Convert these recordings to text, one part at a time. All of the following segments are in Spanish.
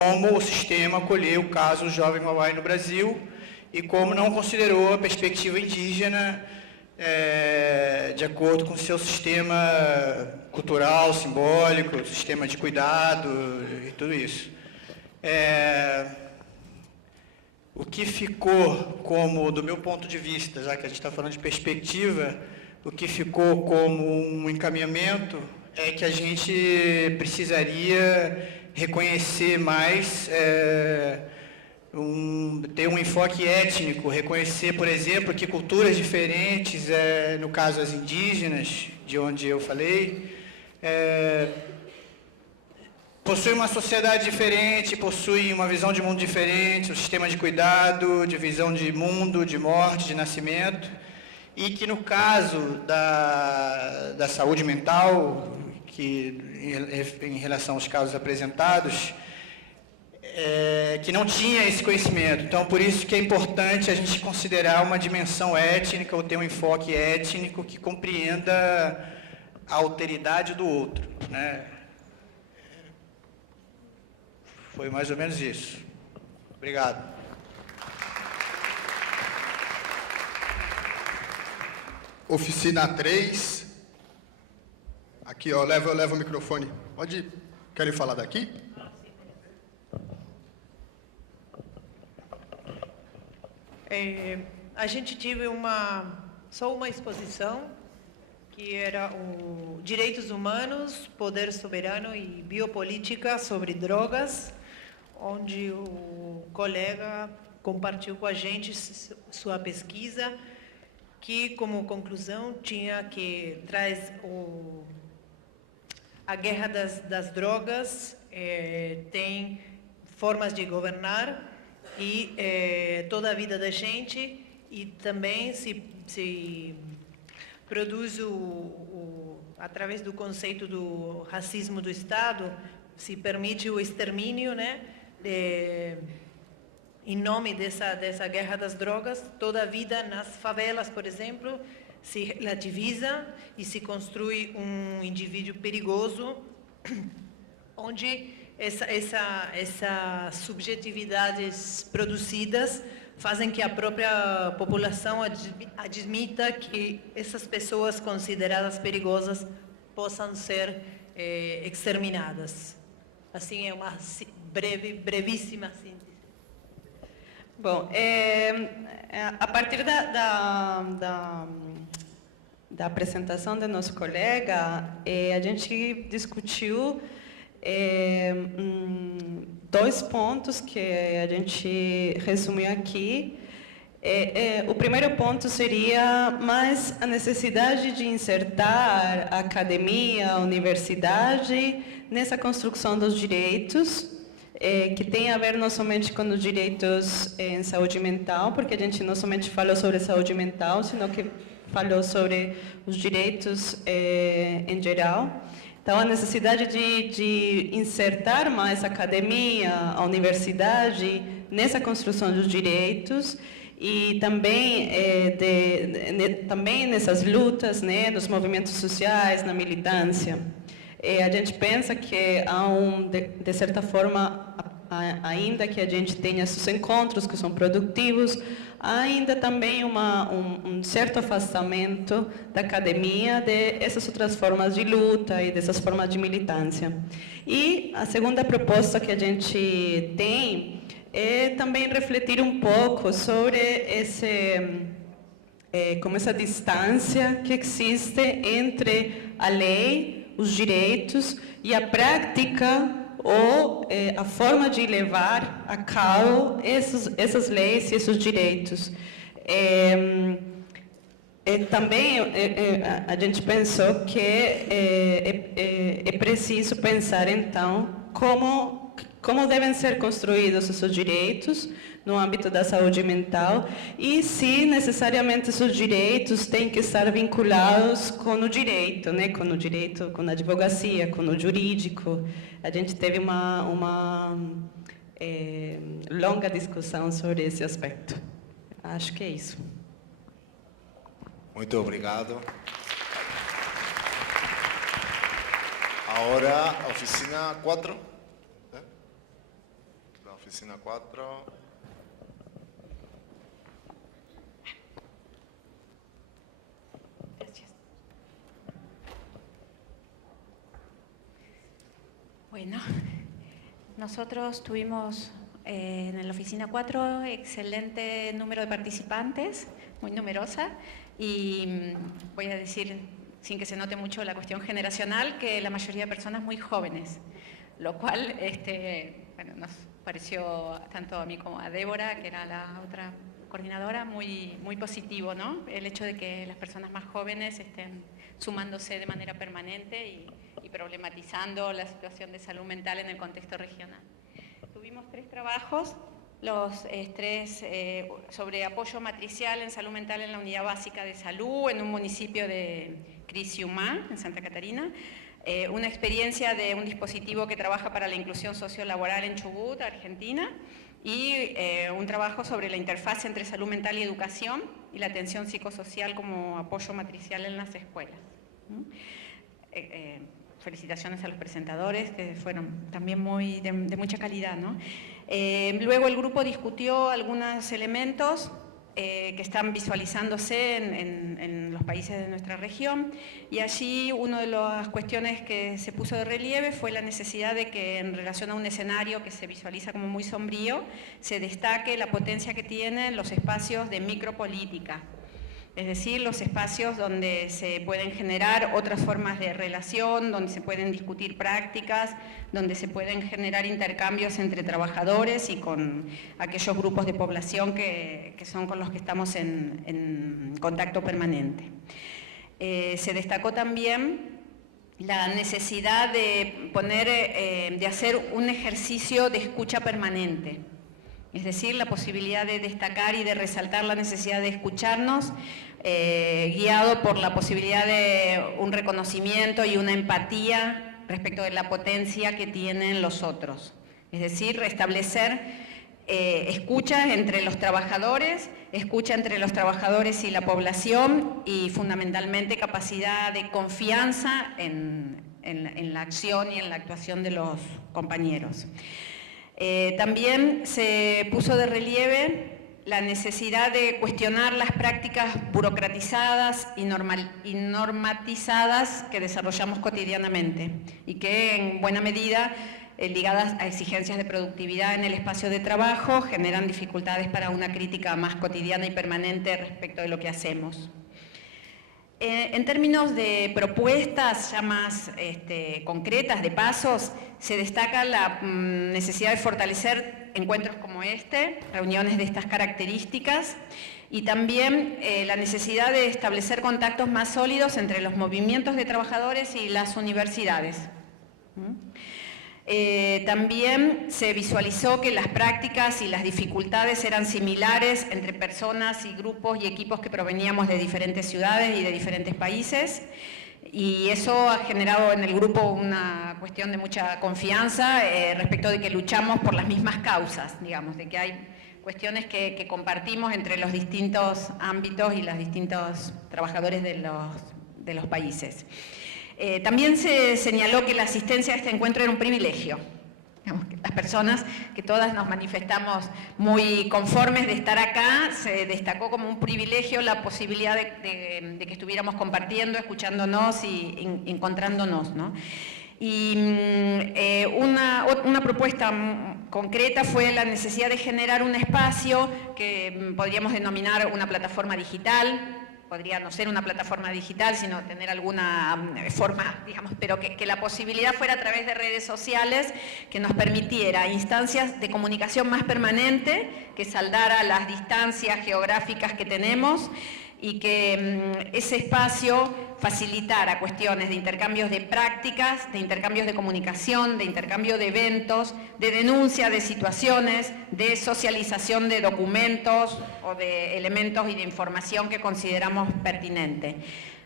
como o sistema acolheu o caso Jovem Mauai no Brasil e como não considerou a perspectiva indígena de acordo com o seu sistema cultural, simbólico, sistema de cuidado e tudo isso. O que ficou como, do meu ponto de vista, já que a gente está falando de perspectiva, o que ficou como um encaminhamento é que a gente precisaria reconhecer mais, ter um enfoque étnico, reconhecer, por exemplo, que culturas diferentes, no caso as indígenas, de onde eu falei, possuem uma sociedade diferente, possuem uma visão de mundo diferente, um sistema de cuidado, de visão de mundo, de morte, de nascimento, e que no caso da saúde mental, que em relação aos casos apresentados, que não tinha esse conhecimento. Então, por isso que é importante a gente considerar uma dimensão étnica, ou ter um enfoque étnico que compreenda a alteridade do outro, né? Foi mais ou menos isso. Obrigado. Oficina 3. Aqui, ó, eu levo o microfone. Pode ir. Querem falar daqui? A gente teve só uma exposição, que era o Direitos Humanos, Poder Soberano e Biopolítica sobre Drogas, onde o colega compartilhou com a gente sua pesquisa, que como conclusão traz a guerra das drogas, tem formas de governar e toda a vida da gente, e também se produz através do conceito do racismo do Estado, se permite o extermínio, né, em nome dessa guerra das drogas. Toda a vida nas favelas, por exemplo, se relativiza e se construi um indivíduo perigoso, onde essas subjetividades produzidas fazem que a própria população admita que essas pessoas consideradas perigosas possam ser exterminadas. Assim, é uma brevíssima síntese. Bom, a partir da apresentação do nosso colega, a gente discutiu dois pontos que a gente resumiu aqui. O primeiro ponto seria mais a necessidade de insertar a academia, a universidade, nessa construção dos direitos, que tem a ver não somente com os direitos em saúde mental, porque a gente não somente falou sobre saúde mental, sino que falou sobre os direitos em geral. Então, a necessidade de insertar mais a academia, a universidade, nessa construção dos direitos, e também, também nessas lutas, né, nos movimentos sociais, na militância. A gente pensa que há de certa forma, ainda que a gente tenha esses encontros que são produtivos, há ainda também um certo afastamento da academia dessas outras formas de luta e dessas formas de militância. E a segunda proposta que a gente tem é também refletir um pouco sobre como essa distância que existe entre a lei, os direitos e a prática ou a forma de levar a cabo essas leis e esses direitos. Também a gente pensou que é preciso pensar, então, como devem ser construídos esses direitos no âmbito da saúde mental e se necessariamente esses direitos têm que estar vinculados com o direito, né? Com o direito, com a advocacia, com o jurídico. A gente teve uma longa discussão sobre esse aspecto. Acho que é isso. Muito obrigado. Agora, oficina 4. oficina 4. Gracias. Bueno, nosotros tuvimos en la oficina 4 excelente número de participantes, muy numerosa, y voy a decir, sin que se note mucho la cuestión generacional, que la mayoría de personas muy jóvenes, lo cual bueno, nos pareció tanto a mí como a Débora, que era la otra coordinadora, muy positivo, ¿no? El hecho de que las personas más jóvenes estén sumándose de manera permanente y problematizando la situación de salud mental en el contexto regional. Tuvimos 3 trabajos, los 3 sobre apoyo matricial en salud mental en la unidad básica de salud en un municipio de Criciúma, en Santa Catarina, una experiencia de un dispositivo que trabaja para la inclusión sociolaboral en Chubut, Argentina, y un trabajo sobre la interfaz entre salud mental y educación y la atención psicosocial como apoyo matricial en las escuelas. Felicitaciones a los presentadores, que fueron también de mucha calidad, ¿no? Luego el grupo discutió algunos elementos que están visualizándose en los países de nuestra región, y allí una de las cuestiones que se puso de relieve fue la necesidad de que en relación a un escenario que se visualiza como muy sombrío, se destaque la potencia que tienen los espacios de micropolítica. Es decir, los espacios donde se pueden generar otras formas de relación, donde se pueden discutir prácticas, donde se pueden generar intercambios entre trabajadores y con aquellos grupos de población que son con los que estamos en contacto permanente. Se destacó también la necesidad de hacer un ejercicio de escucha permanente. Es decir, la posibilidad de destacar y de resaltar la necesidad de escucharnos, guiado por la posibilidad de un reconocimiento y una empatía respecto de la potencia que tienen los otros. Es decir, restablecer escucha entre los trabajadores, escucha entre los trabajadores y la población, y fundamentalmente capacidad de confianza en la acción y en la actuación de los compañeros. También se puso de relieve la necesidad de cuestionar las prácticas burocratizadas y normatizadas que desarrollamos cotidianamente y que en buena medida, ligadas a exigencias de productividad en el espacio de trabajo, generan dificultades para una crítica más cotidiana y permanente respecto de lo que hacemos. En términos de propuestas ya más concretas, de pasos, se destaca la necesidad de fortalecer encuentros como reuniones de estas características, y también la necesidad de establecer contactos más sólidos entre los movimientos de trabajadores y las universidades. También se visualizó que las prácticas y las dificultades eran similares entre personas y grupos y equipos que proveníamos de diferentes ciudades y de diferentes países, y eso ha generado en el grupo una cuestión de mucha confianza respecto de que luchamos por las mismas causas, digamos, de que hay cuestiones que compartimos entre los distintos ámbitos y los distintos trabajadores de los países. También se señaló que la asistencia a este encuentro era un privilegio. Digamos, que las personas que todas nos manifestamos muy conformes de estar acá, se destacó como un privilegio la posibilidad de que estuviéramos compartiendo, escuchándonos y encontrándonos, ¿no? Y una propuesta concreta fue la necesidad de generar un espacio que podríamos denominar una plataforma digital. Podría no ser una plataforma digital, sino tener alguna forma, digamos, pero que la posibilidad fuera a través de redes sociales que nos permitiera instancias de comunicación más permanente, que saldara las distancias geográficas que tenemos, y que ese espacio facilitara cuestiones de intercambios de prácticas, de intercambios de comunicación, de intercambio de eventos, de denuncia de situaciones, de socialización de documentos o de elementos y de información que consideramos pertinente.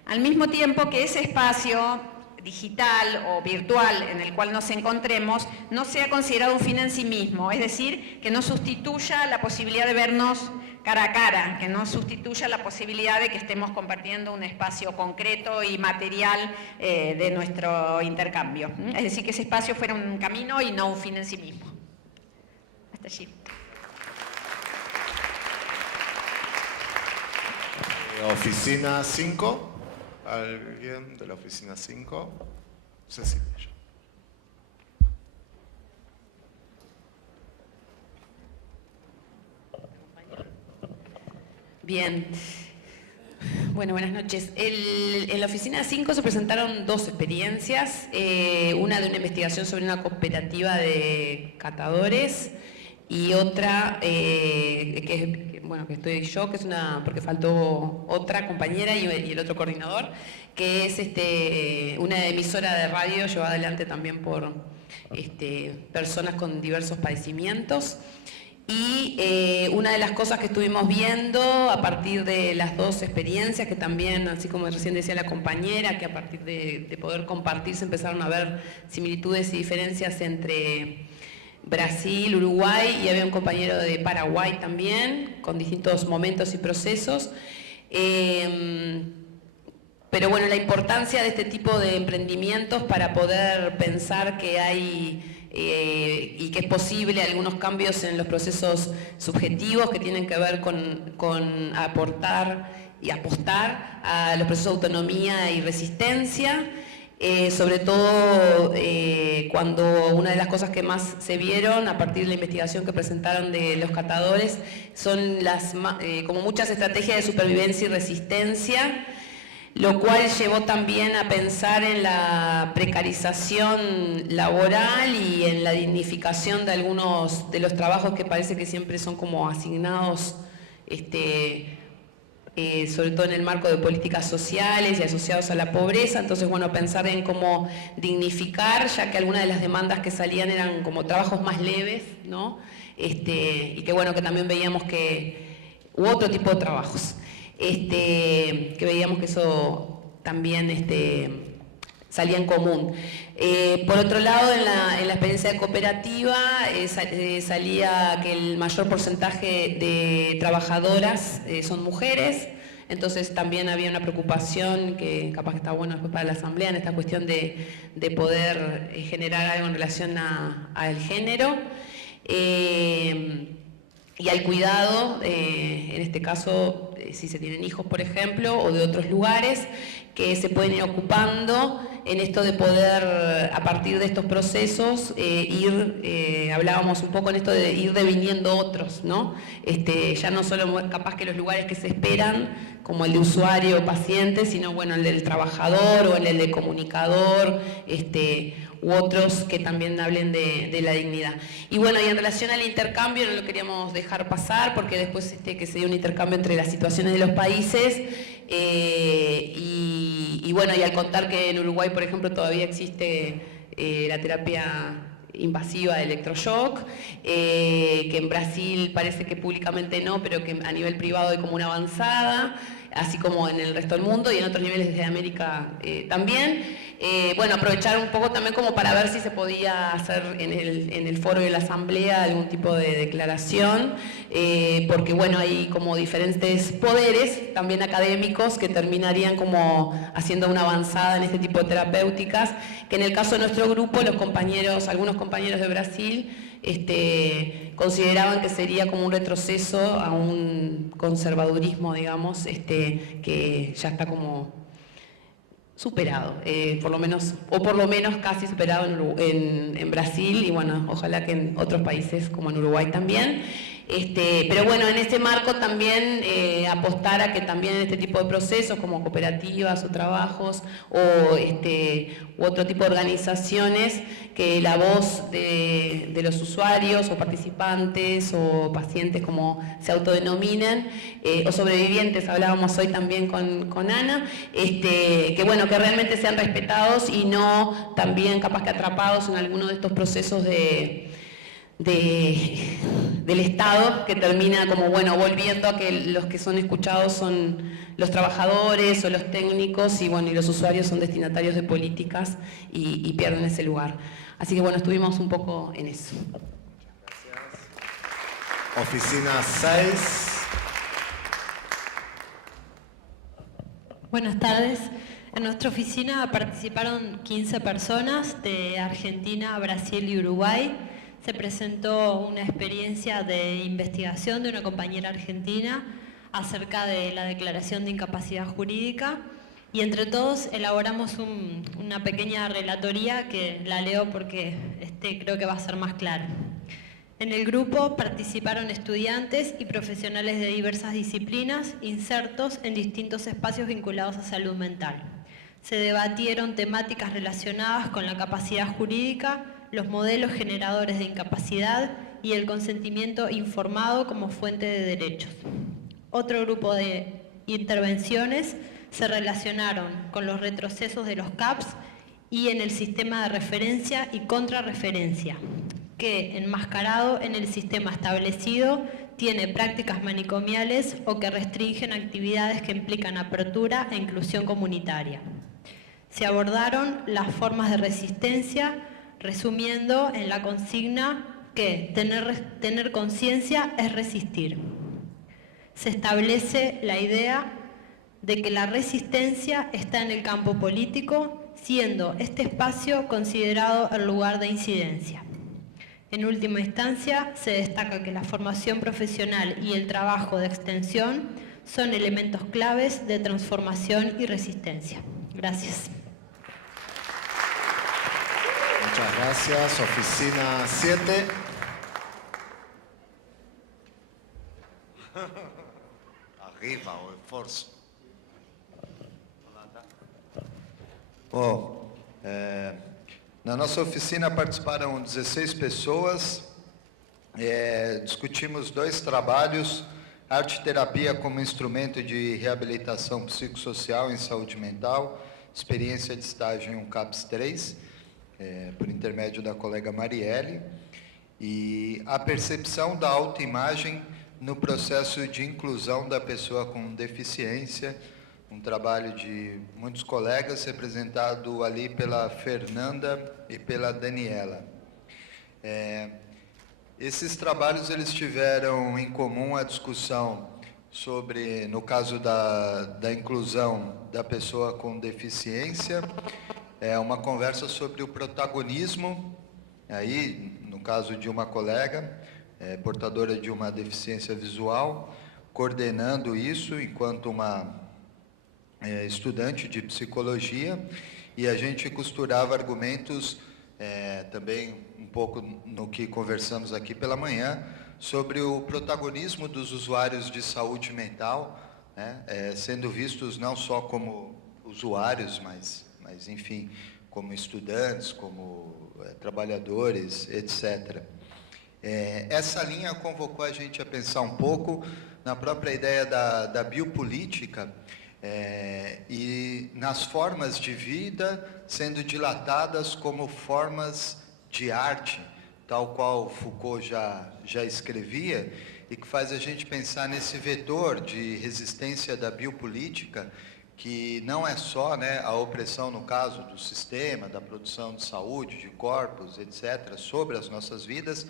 Al mismo tiempo que ese espacio digital o virtual en el cual nos encontremos no sea considerado un fin en sí mismo, es decir, que no sustituya la posibilidad de vernos cara a cara, que no sustituya la posibilidad de que estemos compartiendo un espacio concreto y material de nuestro intercambio. Es decir, que ese espacio fuera un camino y no un fin en sí mismo. hasta allí. Oficina 5. ¿Alguien de la oficina 5? Cecilia. Bien. Bueno, buenas noches. En la oficina 5 se presentaron dos experiencias, una de una investigación sobre una cooperativa de catadores y otra que estoy yo, que es porque faltó otra compañera y el otro coordinador, que es una emisora de radio llevada adelante también por personas con diversos padecimientos. Y una de las cosas que estuvimos viendo a partir de las dos experiencias, que también, así como recién decía la compañera, que a partir de poder compartir se empezaron a ver similitudes y diferencias entre Brasil, Uruguay, y había un compañero de Paraguay también, con distintos momentos y procesos. Pero bueno, la importancia de este tipo de emprendimientos para poder pensar que hay y que es posible algunos cambios en los procesos subjetivos que tienen que ver con aportar y apostar a los procesos de autonomía y resistencia, sobre todo cuando una de las cosas que más se vieron a partir de la investigación que presentaron de los catadores son como muchas estrategias de supervivencia y resistencia, lo cual llevó también a pensar en la precarización laboral y en la dignificación de algunos de los trabajos que parece que siempre son como asignados, sobre todo en el marco de políticas sociales y asociados a la pobreza. Entonces, bueno, pensar en cómo dignificar, ya que algunas de las demandas que salían eran como trabajos más leves, ¿no? Y que bueno, que también veíamos u otro tipo de trabajos. Que veíamos que eso también salía en común. Por otro lado, en la experiencia de cooperativa salía que el mayor porcentaje de trabajadoras son mujeres, entonces también había una preocupación que capaz que está bueno después para la asamblea en esta cuestión de poder generar algo en relación al género. Y al cuidado, en este caso, si se tienen hijos, por ejemplo, o de otros lugares, que se pueden ir ocupando en esto de poder, a partir de estos procesos, hablábamos un poco en esto de ir deviniendo otros, ¿no? Ya no solo capaz que los lugares que se esperan, como el de usuario o paciente, sino bueno, el del trabajador o el de comunicador, u otros que también hablen de la dignidad. Y bueno, y en relación al intercambio, no lo queríamos dejar pasar, porque después que se dio un intercambio entre las situaciones de los países, y bueno, y al contar que en Uruguay, por ejemplo, todavía existe la terapia invasiva de electroshock, que en Brasil parece que públicamente no, pero que a nivel privado hay como una avanzada, así como en el resto del mundo y en otros niveles de América también. Bueno, aprovechar un poco también como para ver si se podía hacer en el foro de la asamblea algún tipo de declaración, porque bueno, hay como diferentes poderes, también académicos, que terminarían como haciendo una avanzada en este tipo de terapéuticas, que en el caso de nuestro grupo, algunos compañeros de Brasil, consideraban que sería como un retroceso a un conservadurismo, digamos, que ya está como superado, por lo menos casi superado en Brasil, y bueno, ojalá que en otros países como en Uruguay también. Pero bueno, en ese marco también apostar a que también en este tipo de procesos como cooperativas o trabajos u otro tipo de organizaciones, que la voz de los usuarios o participantes o pacientes, como se autodenominen, o sobrevivientes, hablábamos hoy también con Ana, que bueno, que realmente sean respetados y no también capaz que atrapados en alguno de estos procesos del Estado, que termina como, bueno, volviendo a que los que son escuchados son los trabajadores o los técnicos, y bueno, y los usuarios son destinatarios de políticas y pierden ese lugar. Así que bueno, estuvimos un poco en eso. Gracias. Oficina 6. Buenas tardes. En nuestra oficina participaron 15 personas de Argentina, Brasil y Uruguay. se presentó una experiencia de investigación de una compañera argentina acerca de la declaración de incapacidad jurídica y entre todos elaboramos una pequeña relatoría que la leo porque creo que va a ser más clara. En el grupo participaron estudiantes y profesionales de diversas disciplinas insertos en distintos espacios vinculados a salud mental. Se debatieron temáticas relacionadas con la capacidad jurídica, los modelos generadores de incapacidad y el consentimiento informado como fuente de derechos. Otro grupo de intervenciones se relacionaron con los retrocesos de los CAPS y en el sistema de referencia y contrarreferencia, que, enmascarado en el sistema establecido, tiene prácticas manicomiales o que restringen actividades que implican apertura e inclusión comunitaria. Se abordaron las formas de resistencia, resumiendo en la consigna que tener conciencia es resistir. Se establece la idea de que la resistencia está en el campo político, siendo este espacio considerado el lugar de incidencia. En última instancia, se destaca que la formación profesional y el trabajo de extensión son elementos claves de transformación y resistencia. Gracias. Muchas gracias. Oficina 7. Arriba, o esforço. Bom, na nossa oficina participaram 16 pessoas, discutimos 2 trabalhos, arte-terapia como instrumento de reabilitação psicossocial em saúde mental, experiência de estágio em CAPS 3, por intermédio da colega Marielle, e a percepção da autoimagem no processo de inclusão da pessoa com deficiência, um trabalho de muitos colegas, representado ali pela Fernanda e pela Daniela. Esses trabalhos eles tiveram em comum a discussão sobre, no caso da inclusão da pessoa com deficiência, uma conversa sobre o protagonismo, aí, no caso de uma colega, portadora de uma deficiência visual, coordenando isso enquanto uma estudante de psicologia, e a gente costurava argumentos também um pouco no que conversamos aqui pela manhã, sobre o protagonismo dos usuários de saúde mental, né, sendo vistos não só como usuários, mas enfim, como estudantes, como trabalhadores, etc. Essa linha convocou a gente a pensar um pouco na própria ideia da biopolítica e nas formas de vida sendo dilatadas como formas de arte, tal qual Foucault já escrevia, e que faz a gente pensar nesse vetor de resistência da biopolítica, que não é só, né, a opressão, no caso do sistema, da produção de saúde, de corpos, etc., sobre as nossas vidas,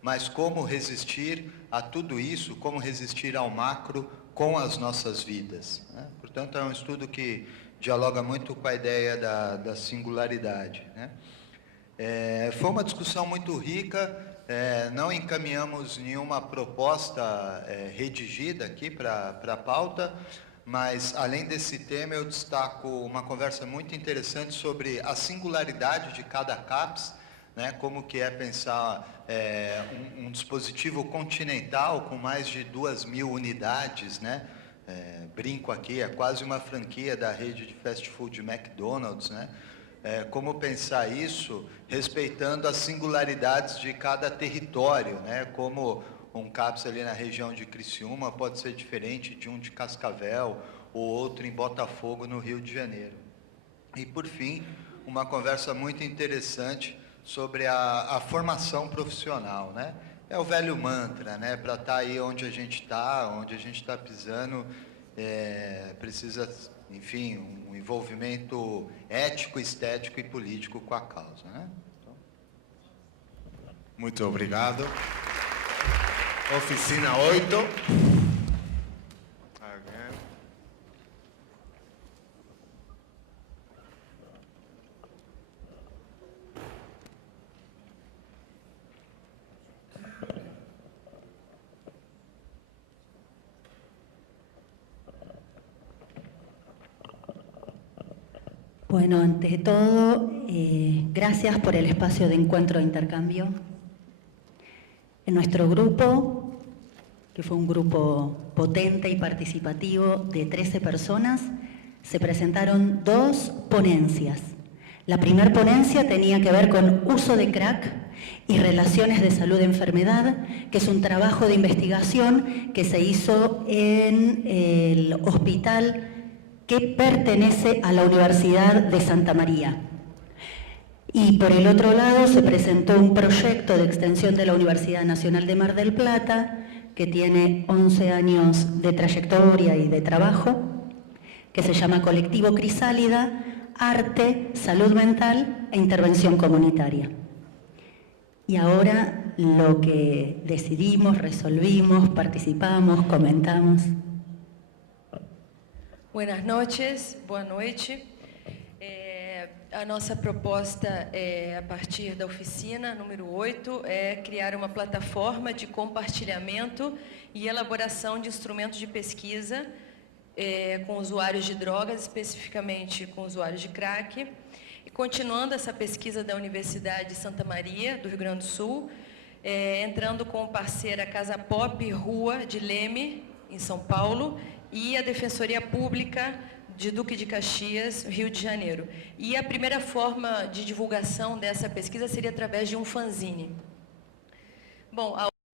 mas como resistir a tudo isso, como resistir ao macro com as nossas vidas, né? Portanto, é um estudo que dialoga muito com a ideia da singularidade, né? Foi uma discussão muito rica, não encaminhamos nenhuma proposta redigida aqui para a pauta, mas, além desse tema, eu destaco uma conversa muito interessante sobre a singularidade de cada CAPS, né, como que é pensar um dispositivo continental com mais de 2.000 unidades, né? Brinco aqui, é quase uma franquia da rede de fast food McDonald's, né? Como pensar isso respeitando as singularidades de cada território, né? Como um CAPS ali na região de Criciúma pode ser diferente de um de Cascavel ou outro em Botafogo, no Rio de Janeiro. E, por fim, uma conversa muito interessante sobre a formação profissional, né? É o velho mantra, né? Para estar aí onde a gente está pisando, precisa, enfim, um envolvimento ético, estético e político com a causa, né? Então... Muito obrigado. Oficina 8. Bueno, ante todo, gracias por el espacio de encuentro e intercambio. En nuestro grupo, que fue un grupo potente y participativo de 13 personas, se presentaron 2 ponencias. La primera ponencia tenía que ver con uso de crack y relaciones de salud-enfermedad, que es un trabajo de investigación que se hizo en el hospital que pertenece a la Universidad de Santa María. Y por el otro lado se presentó un proyecto de extensión de la Universidad Nacional de Mar del Plata, que tiene 11 años de trayectoria y de trabajo, que se llama Colectivo Crisálida, Arte, Salud Mental e Intervención Comunitaria. Y ahora lo que decidimos, resolvimos, participamos, comentamos. Buenas noches, boa noite. A nossa proposta, a partir da oficina número 8, é criar uma plataforma de compartilhamento e elaboração de instrumentos de pesquisa com usuários de drogas, especificamente com usuários de crack. E continuando essa pesquisa da Universidade de Santa Maria, do Rio Grande do Sul, entrando com parceira Casa Pop Rua de Leme, em São Paulo, e a Defensoria Pública de Duque de Caxias, Rio de Janeiro. E a primeira forma de divulgação dessa pesquisa seria através de um fanzine. Bom,